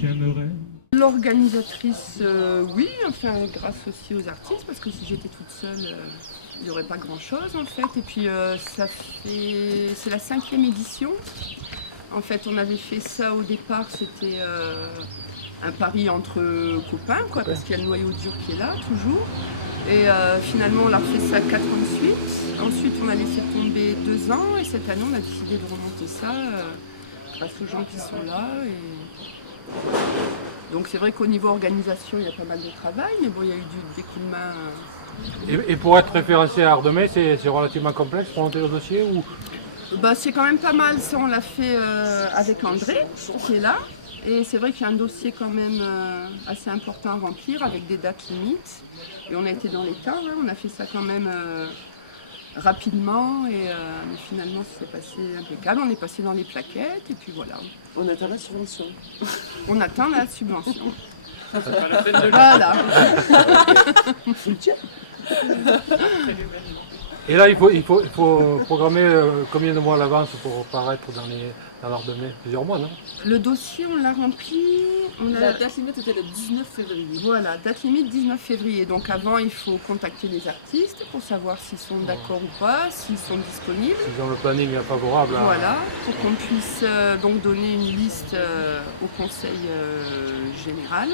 j'aimerais. L'organisatrice, oui, enfin grâce aussi aux artistes, parce que si j'étais toute seule, il n'y aurait pas grand-chose en fait. Et puis c'est la 5e édition. En fait, on avait fait ça au départ, c'était un pari entre copains, quoi, parce qu'il y a le noyau dur qui est là toujours. Et finalement, on a refait ça 4 ans de suite. Ensuite, on a laissé tomber 2 ans, et cette année, on a décidé de remonter ça grâce aux gens qui sont là. Donc c'est vrai qu'au niveau organisation, il y a pas mal de travail, mais bon, il y a eu des coups de main. Et pour être référencé à Ardemais, c'est relativement complexe pour monter le dossier ou... Bah, c'est quand même pas mal, ça on l'a fait avec André, qui est là. Et c'est vrai qu'il y a un dossier quand même assez important à remplir, avec des dates limites. Et on a été dans les temps, hein, on a fait ça quand même rapidement, mais finalement ça s'est passé impeccable. On est passé dans les plaquettes, et puis voilà. On attend la subvention. On attend la subvention. Voilà. Et là, il faut programmer combien de mois à l'avance pour paraître dans l'Ardemais? Plusieurs mois, non? Le dossier, on l'a rempli. La date limite était le 19 février. Voilà, date limite 19 février. Donc avant, il faut contacter les artistes pour savoir s'ils sont d'accord ou pas, s'ils sont disponibles. Ils ont le planning favorable. Voilà, pour qu'on puisse donc donner une liste au conseil général,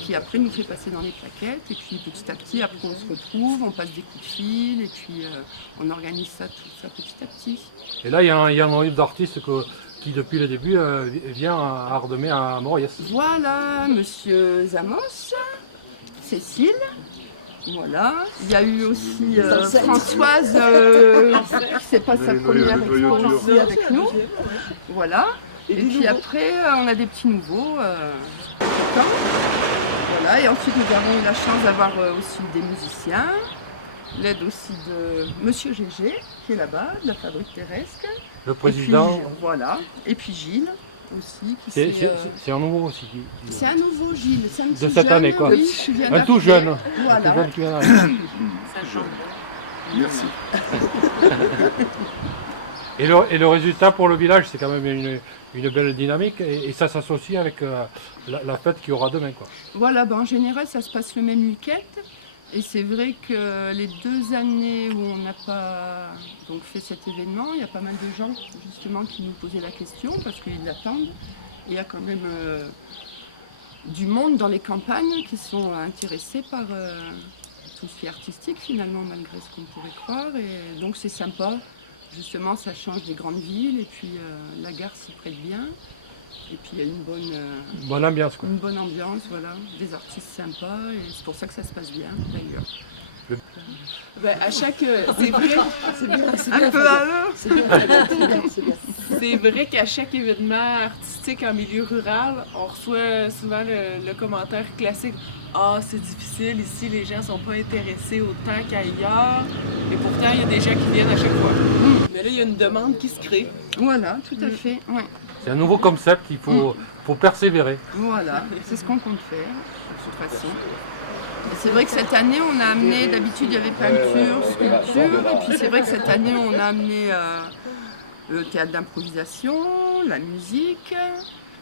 qui après nous fait passer dans les plaquettes. Et puis petit à petit, après on se retrouve, on passe des coups de fil, et puis on organise ça, tout ça petit à petit. Et là, il y a un nombre d'artistes qui, depuis le début, vient à Ardemais, à Moriès. Voilà, Monsieur Zamos, Cécile. Voilà, il y a eu aussi Françoise, c'est pas sa première expérience avec nous. Voilà, et puis après on a des petits nouveaux. Voilà, et ensuite nous avons eu la chance d'avoir aussi des musiciens, l'aide aussi de Monsieur Gégé, qui est là-bas, de la Fabrique Terrestre. Le président. Et puis, voilà, et puis Gilles aussi. C'est un nouveau aussi. C'est un nouveau Gilles, c'est un petit de cette jeune, année, quoi. Oui, qui vient Un tout jeune. Voilà. Un tout jeune qui vient d'arriver. Merci. Et le résultat pour le village, c'est quand même une belle dynamique et ça s'associe avec la fête qu'il y aura demain, quoi. Voilà, en général, ça se passe le même week-end. Et c'est vrai que les 2 années où on n'a pas donc, fait cet événement, il y a pas mal de gens justement qui nous posaient la question parce qu'ils l'attendent. Il y a quand même du monde dans les campagnes qui sont intéressés par tout ce qui est artistique finalement, malgré ce qu'on pourrait croire. Et donc c'est sympa. Justement, ça change des grandes villes et puis la gare s'y prête bien. Et puis il y a une bonne ambiance, quoi. Une bonne ambiance, voilà, des artistes sympas et c'est pour ça que ça se passe bien d'ailleurs. À chaque, c'est vrai, un peu à l'heure. C'est vrai qu'à chaque événement artistique en milieu rural, on reçoit souvent le commentaire classique. Ah, c'est difficile, ici les gens sont pas intéressés autant qu'ailleurs. Et pourtant, il y a des gens qui viennent à chaque fois. Mais là, il y a une demande qui se crée. Voilà, tout à fait. Ouais. C'est un nouveau concept, il faut persévérer. Voilà, c'est ce qu'on compte faire, de toute façon. Et c'est vrai que cette année, on a amené, d'habitude il y avait peinture, sculpture, et puis c'est vrai que cette année, on a amené le théâtre d'improvisation, la musique,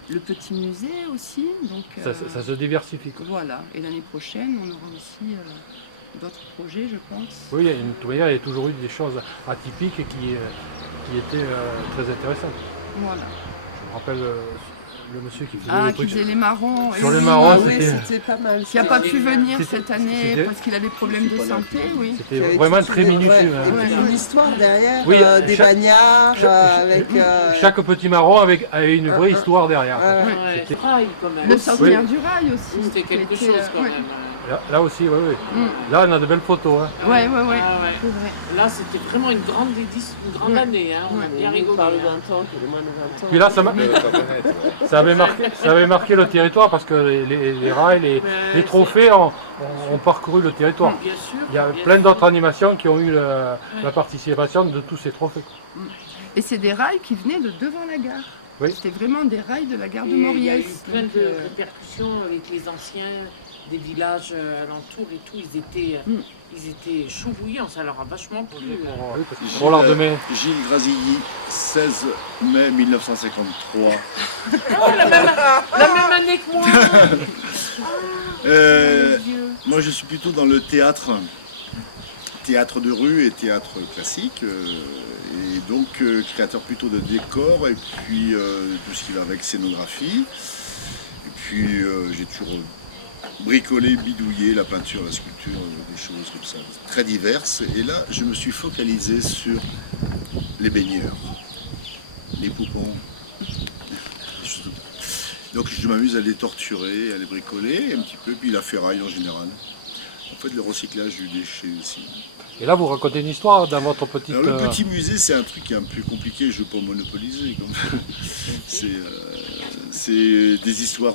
le petit musée aussi. Donc, ça se diversifie, quoi. Voilà, et l'année prochaine, on aura aussi d'autres projets, je pense. Oui, il y a toujours eu des choses atypiques qui étaient très intéressantes. Voilà. Je me rappelle le monsieur qui faisait les trucs. Qui faisait les marrons. Sur les marrons, c'était pas mal. Qui n'a pas pu venir cette année parce qu'il a des problèmes de santé, oui. C'était vraiment très minutieux. Et puis une histoire derrière, des bagnards, avec... Chaque petit marron avec une vraie histoire derrière. Le centenaire du rail aussi. C'était quelque chose quand même. Là aussi, oui. Là, on a de belles photos. Hein. Oui. Ah, ouais. Là, c'était vraiment une grande année. Hein. On a bien rigolé. Par le 20 ans, puis le moins de 20 ans. Puis là, ça avait marqué le territoire parce que les rails, les trophées ont parcouru le territoire. Bien sûr. Il y a plein d'autres animations qui ont eu la participation de tous ces trophées. Et c'est des rails qui venaient de devant la gare. Oui. C'était vraiment des rails de la gare de Il y a eu Moriès. plein de répercussions avec les anciens des villages alentours et tout, ils étaient chauds bouillants, ça leur a vachement plu. Pour l'art de mai. Gilles Grazilly, 16 mai 1953. Oh, la même année que moi. Moi, je suis plutôt dans le théâtre de rue et théâtre classique, et donc créateur plutôt de décors, et puis tout ce qui va avec scénographie. Et puis j'ai toujours bricolé, bidouillé, la peinture, la sculpture, des choses comme ça, très diverses. Et là, je me suis focalisé sur les baigneurs, les poupons. Donc je m'amuse à les torturer, à les bricoler un petit peu, puis la ferraille en général. En fait, le recyclage du déchet aussi. Et là, vous racontez une histoire dans votre petite... Alors, le petit musée, c'est un truc qui est un peu compliqué, je ne veux pas monopoliser. C'est des histoires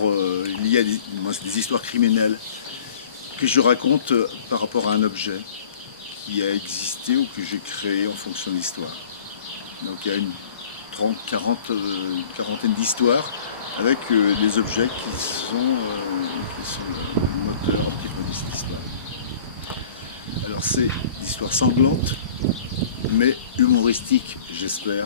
liées à des histoires criminelles que je raconte par rapport à un objet qui a existé ou que j'ai créé en fonction de l'histoire. Donc il y a une quarantaine d'histoires avec des objets qui sont le moteur un petit peu de cette histoire. Alors c'est des histoires sanglantes, mais humoristiques, j'espère.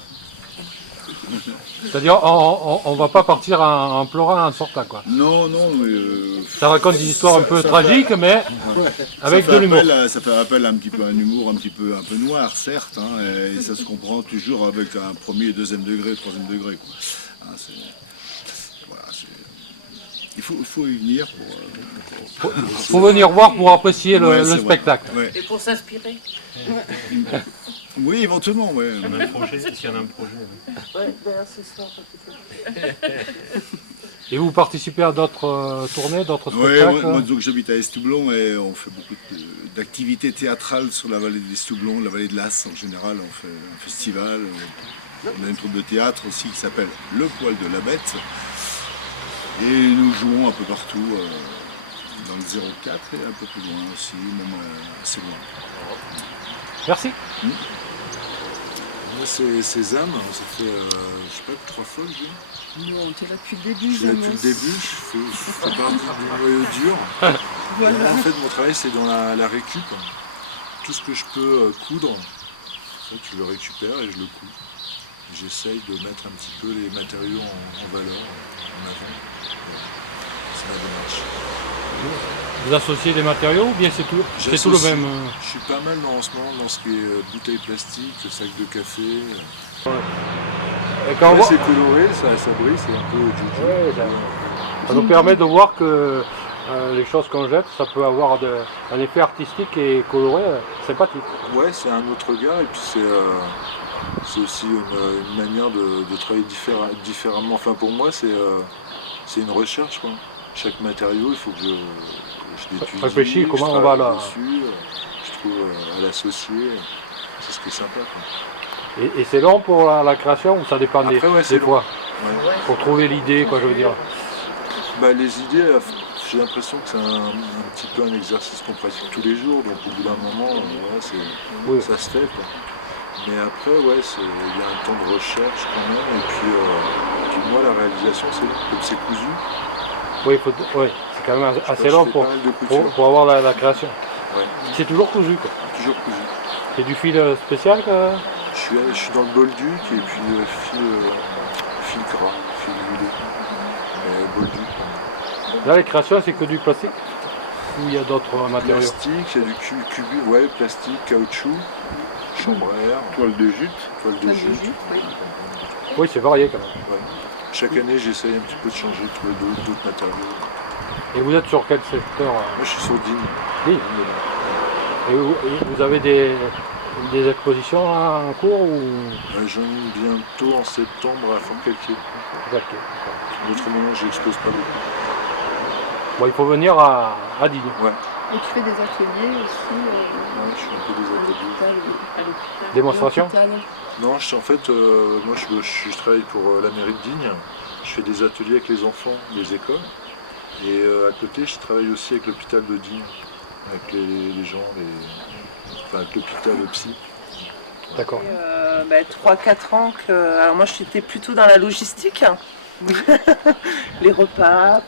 C'est-à-dire, on ne va pas partir en pleurant en sortant, quoi. Non, mais... ça raconte des histoires un peu tragiques, mais avec de l'humour. Ça fait appel un petit peu à un humour un peu noir, certes, hein, et ça se comprend toujours avec un premier, deuxième degré, troisième degré, quoi. Hein, il faut y venir pour... faut venir voir pour apprécier le spectacle. Ouais. Et pour s'inspirer. Oui, éventuellement, ouais. S'il y en a un projet. Ouais, d'ailleurs ce soir, Et vous participez à d'autres tournées, d'autres Ouais, spectacles? moi donc j'habite à Estoublon et on fait beaucoup d'activités théâtrales sur la vallée d'Estoublon, la vallée de l'As en général. On fait un festival, on a une troupe de théâtre aussi qui s'appelle Le Poil de la Bête. Et nous jouons un peu partout, dans le 04 et un peu plus loin aussi, même assez loin. Merci. Moi c'est Sésame, ça fait, je sais pas, 3 fois que je viens. Non, tu es là depuis le début. Je suis là depuis le début, je fais partie du noyau dur. Voilà. En fait mon travail c'est dans la récup. Tout ce que je peux coudre, en fait, je le récupère et je le couds. J'essaye de mettre un petit peu les matériaux en valeur, en avant. C'est ma démarche. Vous associez les matériaux ou bien c'est tout le même? Je suis pas mal en ce moment dans ce qui est bouteilles plastiques, sacs de café. Et quand on voit... c'est coloré, ça brille, c'est un peu juju. Ouais, ça nous permet de voir que les choses qu'on jette, ça peut avoir un effet artistique et coloré sympathique. Ouais, c'est un autre regard et puis c'est aussi une manière de travailler différemment. Enfin pour moi c'est une recherche, quoi. Chaque matériau, il faut que je l'étudie. Réfléchis comment on va là. Dessus, je trouve à l'associer, c'est ce qui est sympa, quoi. Et c'est long pour la création ou ça dépend des fois Ouais. pour trouver l'idée, quoi, je veux dire. Bah, les idées, j'ai l'impression que c'est un petit peu un exercice qu'on pratique tous les jours, donc au bout d'un moment, ça se fait, quoi. Mais après, il y a un temps de recherche quand même, et puis moi, la réalisation, comme c'est cousu. Oui, c'est quand même assez long pour avoir la création. Ouais. C'est toujours cousu, quoi. Toujours cousu. C'est du fil spécial, quoi. Je suis dans le Bolduc et puis fil gras, fil huilé. Bolduc. Là, les créations, c'est que du plastique ou il y a d'autres matériaux? Plastique, il y a du plastique, caoutchouc, chambre à air, Toile de jute. Oui, c'est varié quand même. Ouais. Chaque année, j'essaye un petit peu de changer, de trouver d'autres matériaux. Et vous êtes sur quel secteur? Moi, je suis sur Digne. Et vous avez des expositions là, en cours ou... J'en ai bientôt en septembre à Fort-Calquier. Autrement, j'expose pas beaucoup. Bon, il faut venir à Digne. Ouais. Et tu fais des ateliers aussi Je fais un peu des ateliers. à l'hôpital. Démonstration? Non, moi je travaille pour la mairie de Digne. Je fais des ateliers avec les enfants des écoles. Et à côté, je travaille aussi avec l'hôpital de Digne. Avec les gens, avec l'hôpital psy. D'accord. 3-4 ans que... Alors moi j'étais plutôt dans la logistique. Les repas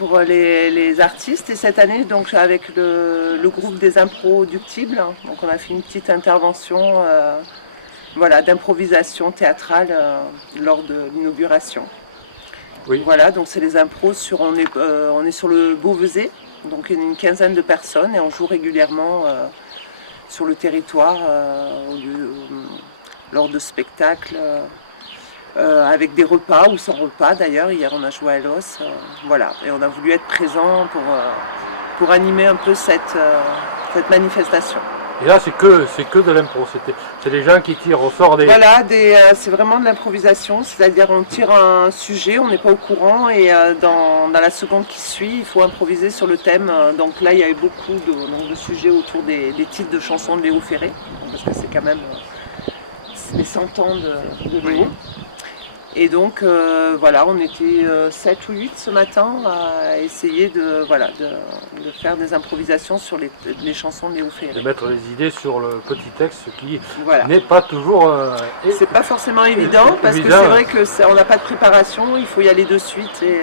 pour les artistes. Et cette année, donc, avec le groupe des Improductibles, donc on a fait une petite intervention d'improvisation théâtrale lors de l'inauguration. Oui. Voilà, donc c'est les impros on est sur le Beauvaisis, donc il y a une quinzaine de personnes et on joue régulièrement sur le territoire lors de spectacles. Avec des repas ou sans repas d'ailleurs. Hier on a joué à Los, voilà, et on a voulu être présent pour animer un peu cette manifestation. Et là c'est que de l'impro, c'est les gens qui tirent au sort des... Voilà, c'est vraiment de l'improvisation, c'est-à-dire on tire un sujet, on n'est pas au courant et dans la seconde qui suit, il faut improviser sur le thème. Donc là il y a eu beaucoup de sujets autour des titres de chansons de Léo Ferré, parce que c'est quand même les 100 ans de Léo. Et donc voilà, on était 7 ou 8 ce matin à essayer de faire des improvisations sur les chansons de Léo Ferré. De mettre les idées sur le petit texte, ce qui voilà. n'est pas toujours... c'est pas forcément évident, parce que c'est vrai qu'on n'a pas de préparation, il faut y aller de suite et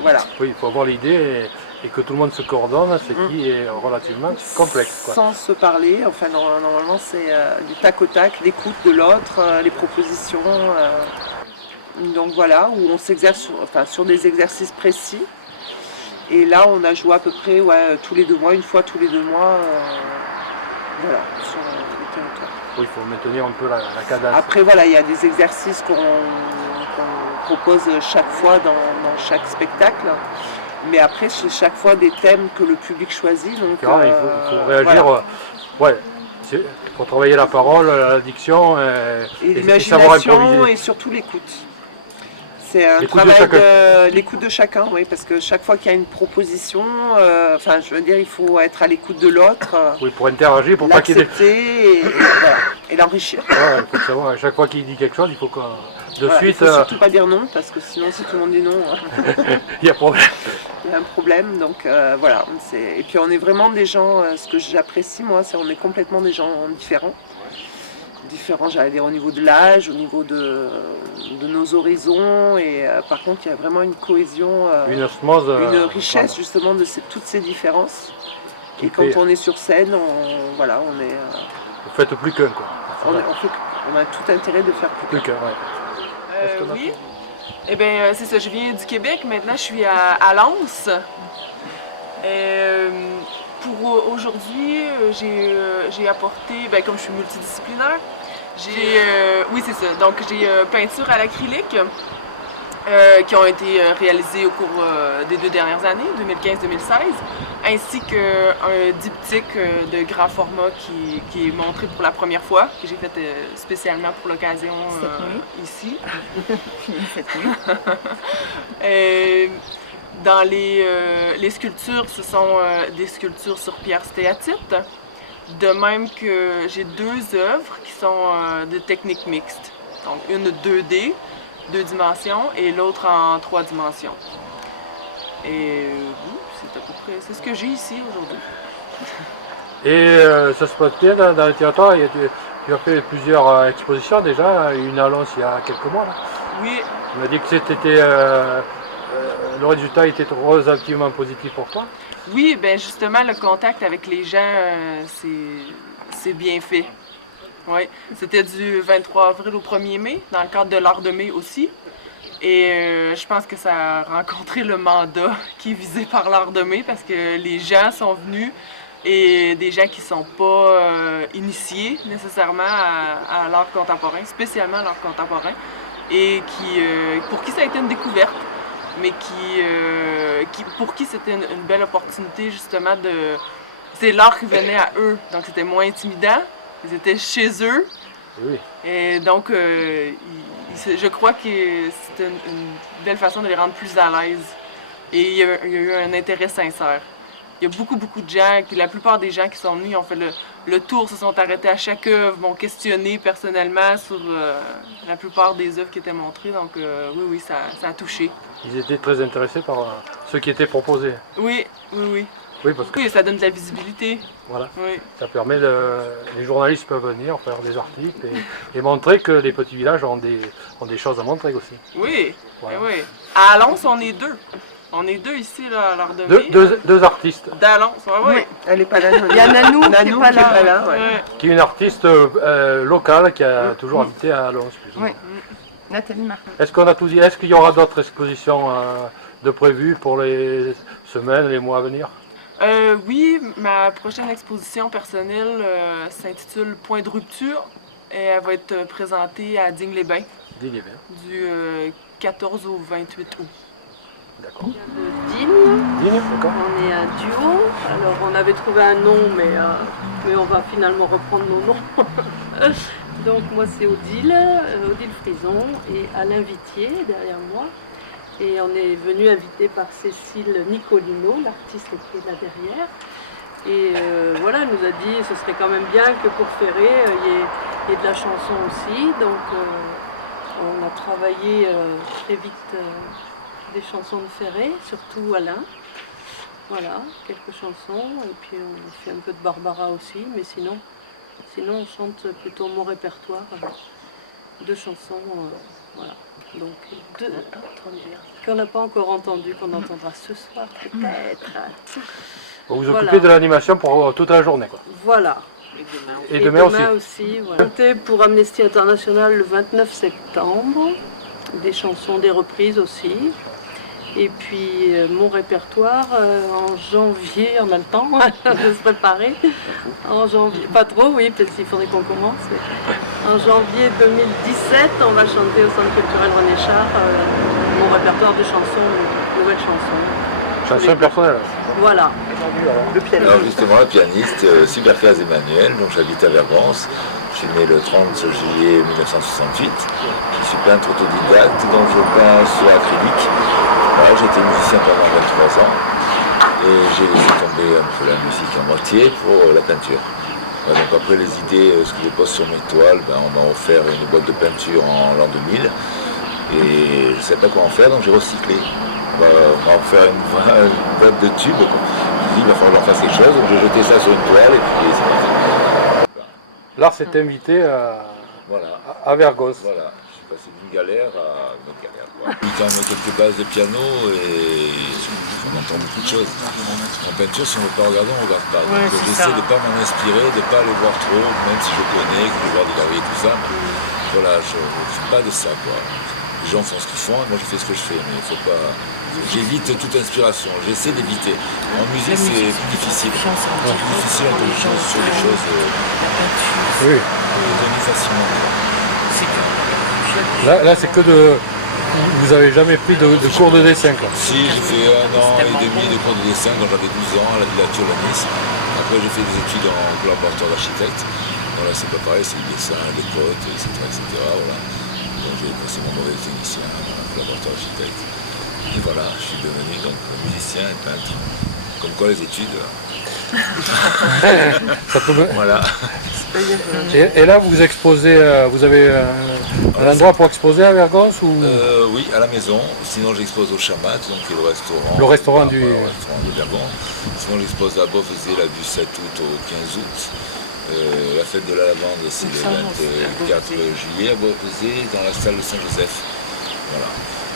voilà. Oui, il faut avoir l'idée et que tout le monde se coordonne, ce qui est relativement complexe, quoi. Sans se parler, enfin normalement c'est du tac au tac, l'écoute de l'autre, les propositions... Donc voilà, où on s'exerce sur des exercices précis. Et là, on a joué à peu près tous les 2 mois, une fois tous les 2 mois, sur le territoire. Oui, il faut maintenir un peu la cadence. Après, voilà, il y a des exercices qu'on propose chaque fois dans chaque spectacle. Mais après, c'est chaque fois des thèmes que le public choisit. Donc, il faut réagir. Voilà. Il faut travailler la parole, la diction et l'imagination et surtout l'écoute. C'est un travail de l'écoute de chacun, oui, parce que chaque fois qu'il y a une proposition, je veux dire, il faut être à l'écoute de l'autre. Oui, pour interagir, pour pas qu'il y ait et l'enrichir. Ouais, il faut savoir, à chaque fois qu'il dit quelque chose, il faut que suite. Il faut surtout pas dire non, parce que sinon, si tout le monde dit non, il y a problème. Il y a un problème, donc voilà. Et puis on est vraiment des gens, ce que j'apprécie moi, c'est qu'on est complètement des gens différents, j'allais dire au niveau de l'âge, au niveau de nos horizons, et par contre il y a vraiment une cohésion, une osmose, une richesse justement de toutes ces différences. Et quand on est sur scène, on est... Vous faites plus qu'un, quoi. On a tout intérêt de faire plus qu'un. Ouais. Oui. Eh bien, c'est ça, je viens du Québec, maintenant je suis à Lens. Pour aujourd'hui, j'ai apporté, comme je suis multidisciplinaire, oui c'est ça, donc j'ai peinture à l'acrylique qui ont été réalisées au cours des 2 dernières années, 2015-2016, ainsi qu'un diptyque de grand format qui est montré pour la première fois, que j'ai fait spécialement pour l'occasion ici. Cette nuit. Dans les sculptures, ce sont des sculptures sur pierre stéatite, de même que j'ai 2 œuvres qui sont de technique mixte, donc une 2D, 2 dimensions, et l'autre en 3 dimensions. Et c'est à peu près, c'est ce que j'ai ici aujourd'hui. Et ça se passe bien dans le territoire. Tu as fait plusieurs expositions déjà, une à Lens il y a quelques mois. Là. Oui. Tu m'as dit que le résultat était relativement positif pour toi. Oui, ben justement, le contact avec les gens, c'est bien fait. Oui, c'était du 23 avril au 1er mai, dans le cadre de l'Art de mai aussi. Et je pense que ça a rencontré le mandat qui est visé par l'Art de mai, parce que les gens sont venus, et des gens qui ne sont pas initiés nécessairement à l'art contemporain, spécialement à l'art contemporain, et pour qui ça a été une découverte, mais pour qui c'était une belle opportunité justement de... C'est l'art qui venait à eux, donc c'était moins intimidant, ils étaient chez eux, oui. Et donc je crois que c'était une belle façon de les rendre plus à l'aise, et il y a eu un intérêt sincère. Il y a beaucoup de gens, la plupart des gens qui sont venus, ont fait le tour, se sont arrêtés à chaque œuvre, m'ont questionné personnellement sur la plupart des œuvres qui étaient montrées. Donc oui, ça a touché. Ils étaient très intéressés par ce qui était proposé. Oui. Oui, parce que ça donne de la visibilité. Voilà. Oui. Ça permet les journalistes peuvent venir faire des articles et montrer que les petits villages ont des choses à montrer aussi. Oui, voilà. oui. À Lens, on est 2. On est deux ici là, à l'Ardemais. Deux artistes. D'Alons, oui. Oui, elle n'est pas là. Il y a Nanou qui n'est pas là. ouais. Ouais. Qui est une artiste locale qui a toujours habité à Lons. plus ou moins. Oui. Nathalie Martin. Est-ce qu'on a tout dit? Est-ce qu'il y aura d'autres expositions de prévues pour les semaines, les mois à venir? Oui, ma prochaine exposition personnelle s'intitule Point de rupture et elle va être présentée à Digne-les-Bains Dis-les bien. du 14 au 28 août. D'accord. De Digne. Digne, d'accord. On est un duo. Alors on avait trouvé un nom, mais on va finalement reprendre nos noms. Donc moi c'est Odile Frison et Alain Vitier derrière moi. Et on est venu invité par Cécile Nicolino, l'artiste qui est là derrière. Et voilà, elle nous a dit ce serait quand même bien que pour Ferré, il y ait de la chanson aussi. Donc on a travaillé très vite des chansons de Ferré, surtout Alain. Voilà, quelques chansons. Et puis on fait un peu de Barbara aussi, mais sinon on chante plutôt mon répertoire. 2 chansons, voilà. Donc, 2 qu'on n'a pas encore entendu, qu'on entendra ce soir peut-être. Vous vous Voilà. occupez de l'animation pour toute la journée, quoi. Voilà. Et demain aussi. Voilà. C'était pour Amnesty International le 29 septembre, des chansons, des reprises aussi. Et puis mon répertoire en janvier, on a le temps de se préparer. En janvier, pas trop, oui, parce qu'il faudrait qu'on commence. Mais en janvier 2017, on va chanter au Centre culturel René Char mon répertoire de chansons, nouvelles chansons. Chanson personnelle. Voilà. Le pianiste. Alors justement, la pianiste Cybercase Emmanuel, donc j'habite à Vergance. Je suis né le 30 juillet 1968. Je suis peintre autodidacte, donc je peins sur acrylique. Voilà, j'ai été musicien pendant 23 ans et j'ai laissé tomber un peu la musique en moitié pour la peinture. Voilà, donc après les idées, ce que je pose sur mes toiles, on m'a offert une boîte de peinture en l'an 2000 et je ne savais pas quoi en faire, donc j'ai recyclé. On va en faire une boîte de tubes. Je me suis dit, il va falloir en faire quelque chose, donc j'ai jeté ça sur une toile et puis c'est parti. L'art s'est invité Voilà. à Vergos. Voilà, je suis passé d'une galère à une autre galère. J'ai mis quand même quelques bases de piano et on entend beaucoup de choses. En peinture, si on ne veut pas regarder, on ne regarde pas. Ouais, Donc c'est j'essaie ça. de ne pas m'en inspirer, de ne pas aller voir trop, même si je connais, que je vais voir des galeries et tout ça. Voilà, je ne suis pas de ça, quoi. Les gens font ce qu'ils font, moi je fais ce que je fais, mais il faut pas. J'évite toute inspiration, j'essaie d'éviter. En musique, c'est difficile. C'est difficile en quelque chose sur des choses Oui. reconnues facilement. Là, c'est que de. Vous avez jamais pris de cours de dessin, quoi. Si, j'ai fait 1 an et demi de cours de dessin quand j'avais 12 ans à la Villature à Nice. Après, j'ai fait des études en collaborateur d'architecte. Voilà, c'est pas pareil, c'est le dessin, les cotes, etc. Voilà. Donc j'ai passé mon brevet de technicien, collaborateur d'architecte. Et voilà, je suis devenu donc musicien et peintre. Comme quoi les études. Ça peut... Voilà. Et là, vous exposez, vous avez un endroit pour exposer à Vergos ou Oui, à la maison. Sinon, j'expose au Chamat, donc qui est le restaurant. Le restaurant du... Le restaurant de Vergon. Sinon, j'expose à Beauvaisis là, du 7 août au 15 août. La fête de la lavande, c'est le 24 juillet à Beauvaisis, dans la salle de Saint-Joseph. Voilà.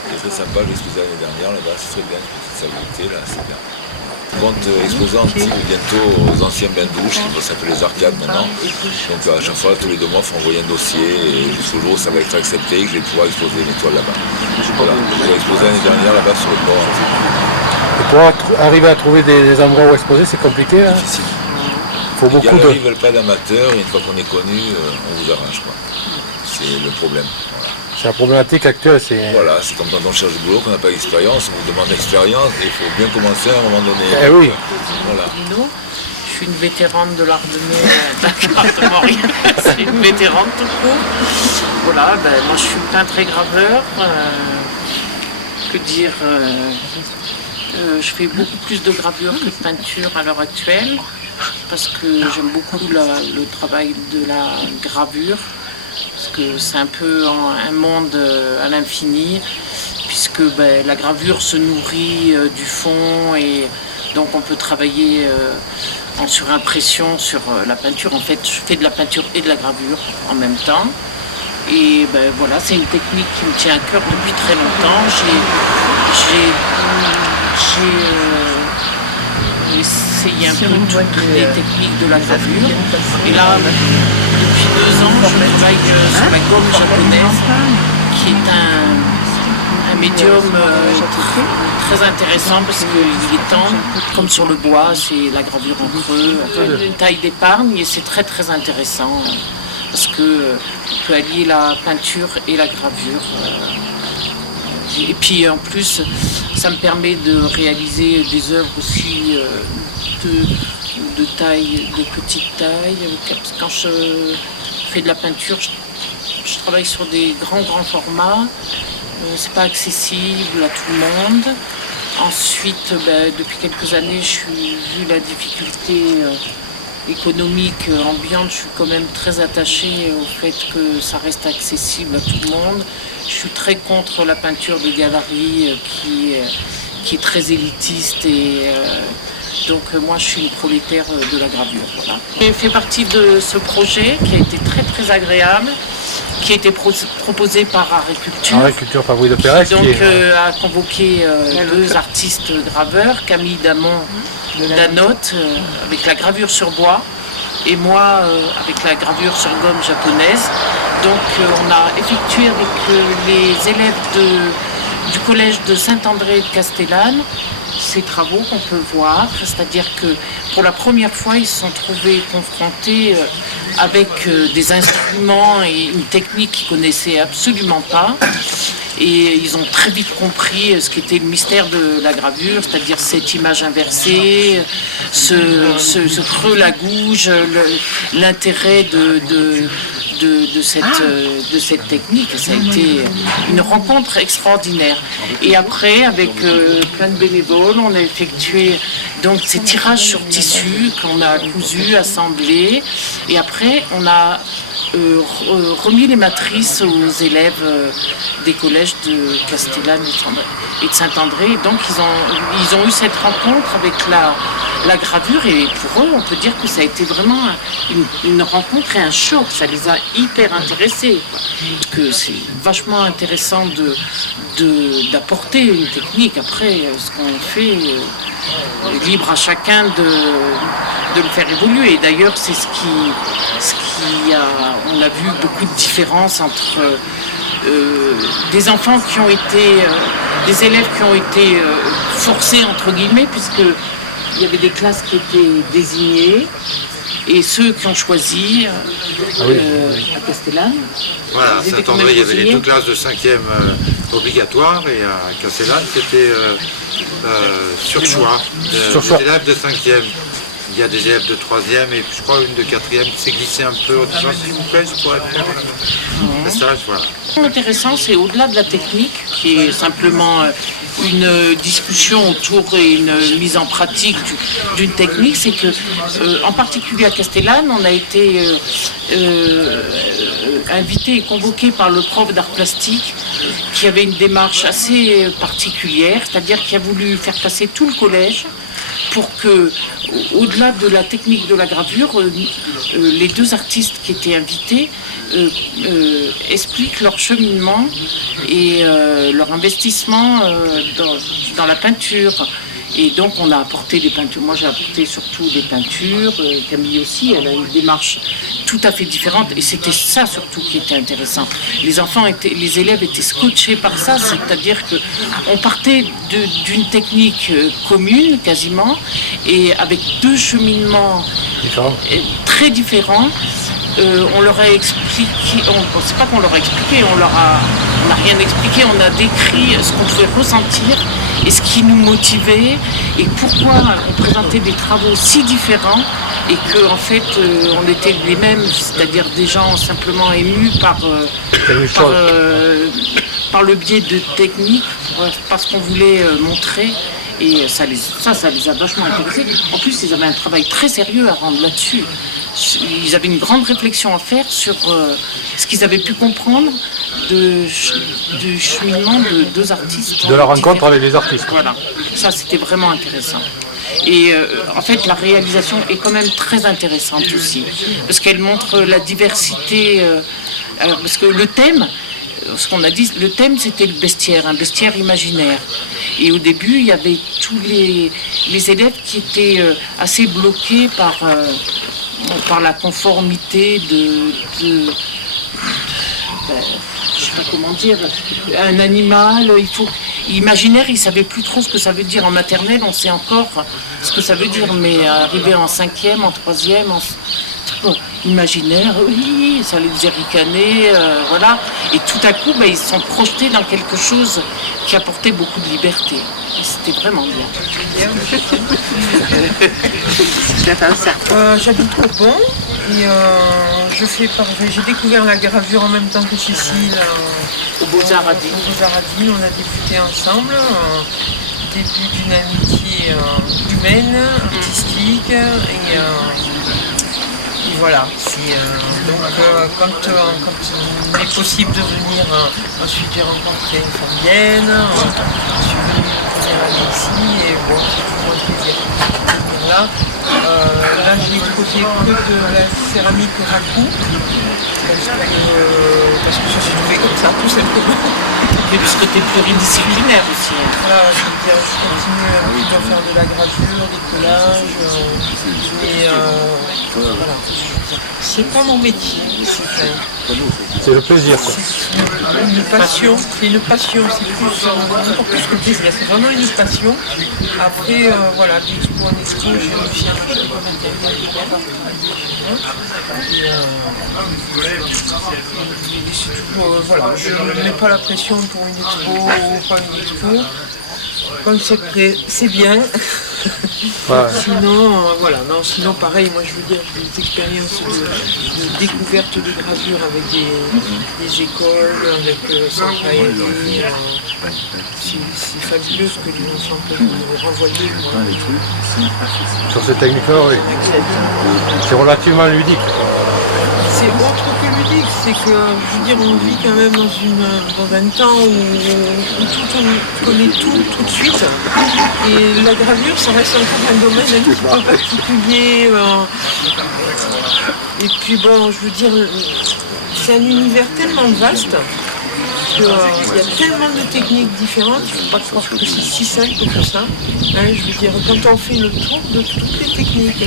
C'est très sympa, j'ai exposé l'année dernière là-bas, c'est très bien, une petite salle d'été là, c'est bien. Je compte exposer en type bientôt aux anciens bains-douches, qui vont s'appeler les arcades maintenant. Donc à chaque fois, tous les 2 mois, il faut envoyer un dossier et jusqu'au jour où ça va être accepté et que je vais pouvoir exposer mes toiles là-bas. Voilà. J'ai exposé l'année dernière là-bas sur le port. Et pour arriver à trouver des endroits où exposer, c'est compliqué. Hein. Difficile. Faut Les beaucoup galeries de... ne veulent pas d'amateurs et une fois qu'on est connu, on vous arrange, quoi. C'est le problème. Voilà. C'est la problématique actuelle, c'est... Voilà, c'est comme quand on cherche du boulot, qu'on n'a pas d'expérience, on vous demande d'expérience et il faut bien commencer à un moment donné. Eh oui. Voilà. Je suis une vétérane de l'art de Maurienne. C'est une vétérane tout court. Voilà, moi je suis peintre et graveur. Que dire je fais beaucoup plus de gravure que de peinture à l'heure actuelle parce que j'aime beaucoup le travail de la gravure. Parce que c'est un peu un monde à l'infini, puisque la gravure se nourrit du fond et donc on peut travailler en surimpression sur la peinture. En fait, je fais de la peinture et de la gravure en même temps. Et voilà, c'est une technique qui me tient à cœur depuis très longtemps. J'ai j'ai essayé un peu toutes les techniques de la gravure. Et là, depuis 2 ans, je travaille sur la gomme japonaise, qui est un médium très intéressant parce qu'il est tendre, comme sur le bois, c'est la gravure en creux, une taille d'épargne, et c'est très très intéressant parce qu'on peut allier la peinture et la gravure. Et puis en plus, ça me permet de réaliser des œuvres aussi de petite taille. Quand je fais de la peinture, je travaille sur des grands formats. C'est pas accessible à tout le monde. Ensuite, depuis quelques années, vu la difficulté économique ambiante, je suis quand même très attachée au fait que ça reste accessible à tout le monde. Je suis très contre la peinture de galerie qui est très élitiste et donc moi je suis une prolétaire de la gravure. Voilà. J'ai fait partie de ce projet qui a été très très agréable, qui a été proposé par Agriculture. Agriculture Fabrice de Pérez. Donc a convoqué 2 artistes graveurs, Camille Damon d'Anote avec la gravure sur bois et moi avec la gravure sur gomme japonaise. Donc on a effectué avec les élèves du collège de Saint-André de Castellane ces travaux qu'on peut voir, c'est-à-dire que pour la première fois ils se sont trouvés confrontés avec des instruments et une technique qu'ils connaissaient absolument pas. Et ils ont très vite compris ce qu'était le mystère de la gravure, c'est-à-dire cette image inversée, ce creux la gouge, l'intérêt de cette technique. Ça a été une rencontre extraordinaire. Et après, avec plein de bénévoles, on a effectué donc ces tirages sur tissu qu'on a cousu, assemblés. Et après, on a remis les matrices aux élèves des collèges de Castellane et de Saint-André. Donc ils ont eu cette rencontre avec la gravure et pour eux on peut dire que ça a été vraiment une rencontre et un choc. Ça les a hyper intéressés. Que c'est vachement intéressant d'apporter une technique. Après ce qu'on fait libre à chacun de le faire évoluer. Et d'ailleurs c'est on a vu beaucoup de différences entre des enfants qui ont été, des élèves qui ont été forcés entre guillemets, puisque il y avait des classes qui étaient désignées, et ceux qui ont choisi à Castellane. Voilà, à Saint-André, il y avait les 2 classes de 5e obligatoires, et à Castellane, c'était sur choix des élèves de 5e. Il y a des élèves de 3e et je crois une de 4e qui s'est glissée un peu. S'il vous plaît, je pourrais faire un message, voilà. Ce qui est intéressant, c'est au-delà de la technique, qui est simplement une discussion autour et une mise en pratique d'une technique, c'est que, en particulier à Castellane, on a été invité et convoqué par le prof d'art plastique qui avait une démarche assez particulière, c'est-à-dire qu'il a voulu faire passer tout le collège pour que, au-delà de la technique de la gravure, les 2 artistes qui étaient invités expliquent leur cheminement et leur investissement dans la peinture. Et donc on a apporté des peintures. Moi j'ai apporté surtout des peintures. Camille aussi, elle a une démarche tout à fait différente. Et c'était ça surtout qui était intéressant. Les élèves étaient scotchés par ça, c'est-à-dire qu'on partait d'une technique commune quasiment, et avec 2 cheminements très différents. On leur a expliqué, c'est pas qu'on leur a expliqué, on n'a rien expliqué, on a décrit ce qu'on pouvait ressentir et ce qui nous motivait et pourquoi on présentait des travaux si différents et qu'en fait on était les mêmes, c'est-à-dire des gens simplement émus par le biais de techniques, parce qu'on voulait montrer. Et ça les a vachement intéressés. En plus, ils avaient un travail très sérieux à rendre là-dessus. Ils avaient une grande réflexion à faire sur ce qu'ils avaient pu comprendre du cheminement de 2 artistes. De la rencontre avec les artistes. Voilà, ça c'était vraiment intéressant. Et en fait, la réalisation est quand même très intéressante aussi, parce qu'elle montre la diversité. Parce que le thème, ce qu'on a dit, le thème c'était le bestiaire, un bestiaire imaginaire. Et au début, il y avait tous les élèves qui étaient assez bloqués par la conformité je sais pas comment dire, un animal, imaginaire, ils ne savaient plus trop ce que ça veut dire en maternelle, on sait encore ce que ça veut dire, mais arrivé en 5e, en 3e, imaginaire, oui, ça les faisait ricaner, voilà. Et tout à coup, ils se sont projetés dans quelque chose qui apportait beaucoup de liberté. Et c'était vraiment bien. J'habite au Bon et j'ai découvert la gravure en même temps que Cécile au Beaux-Arts à Dean. On a débuté ensemble. Début d'une amitié humaine, artistique et voilà. Donc quand il est possible de venir, ensuite j'ai rencontré Fabienne, je suis venue une première année ici et bon, c'est toujours un plaisir de venir là. Là j'ai exposé que de la céramique raku parce que je suis tombée comme ça tout simplement. Et puisque tu es pluridisciplinaire aussi. Voilà, je continue un petit peu à faire de la gravure, des collages, mais voilà. C'est pas mon métier, c'est le plaisir. C'est une passion, c'est plus encore plus que le plaisir, c'est vraiment une passion. Après, voilà, d'expo en expo, j'ai réussi à acheter comme matériel voilà, je ne mets pas la pression pour une expo ou pas une expo. Quand c'est prêt, c'est bien. Ouais. Sinon pareil, moi je veux dire, j'ai des expériences de découverte de gravure avec des écoles, avec Centre Aéré. C'est fabuleux ce que les enfants peuvent nous renvoyer. Sur cette technique-là, oui. C'est relativement ludique. C'est autre que ludique, c'est que, je veux dire, on vit quand même dans un temps où on connaît tout de suite. Et la gravure, ça reste encore un domaine un petit peu particulier. Et puis bon, je veux dire, c'est un univers tellement vaste qu'il y a tellement de techniques différentes, il ne faut pas croire que c'est si simple que ça. Je veux dire, quand on fait le tour de toutes les techniques,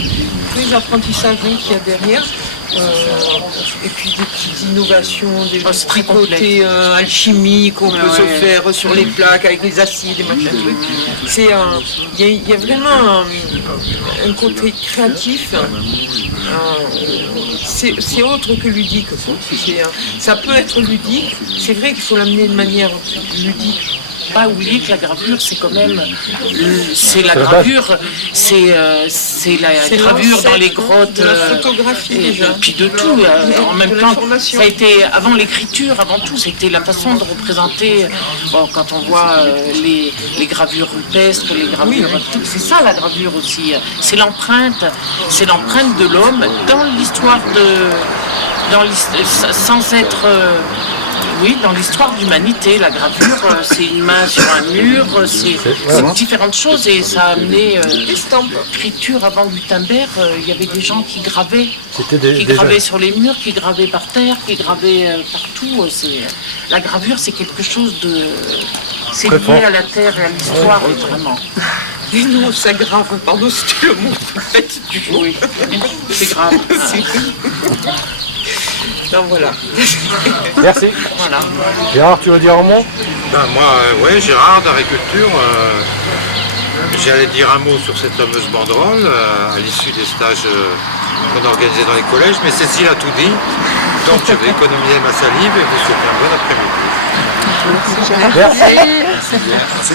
tous les apprentissages qu'il y a derrière, et puis des petites innovations, des petits côtés alchimiques qu'on peut se faire sur les plaques avec les acides et machin trucs. Il y a vraiment un côté créatif. C'est autre que ludique. Ça peut être ludique. C'est vrai qu'il faut l'amener de manière ludique. Pas oublier que la gravure, c'est quand même, c'est la gravure, c'est la gravure dans les grottes, de la photographie déjà, et puis de tout. En même temps, ça a été avant l'écriture, avant tout, c'était la façon de représenter. Bon, quand on voit les gravures rupestres, les gravures, c'est ça la gravure aussi. C'est l'empreinte de l'homme dans l'histoire sans être dans l'histoire de l'humanité, la gravure, c'est une main sur un mur, c'est différentes choses et ça a amené l'écriture avant Gutenberg. Il y avait des gens qui gravaient, sur les murs, qui gravaient par terre, qui gravaient partout. La gravure, c'est quelque chose c'est lié à la terre et à l'histoire, vraiment. Et nous, ça grave, pardon, c'était le mot fait du jour. Oui, c'est grave. Donc voilà. Merci. Voilà. Gérard, tu veux dire un mot? Moi, Gérard d'Agriculture, j'allais dire un mot sur cette fameuse banderole à l'issue des stages qu'on a organisés dans les collèges, mais Cécile a tout dit, donc je vais économiser ma salive et vous souhaiter un bon après-midi. Merci. Merci.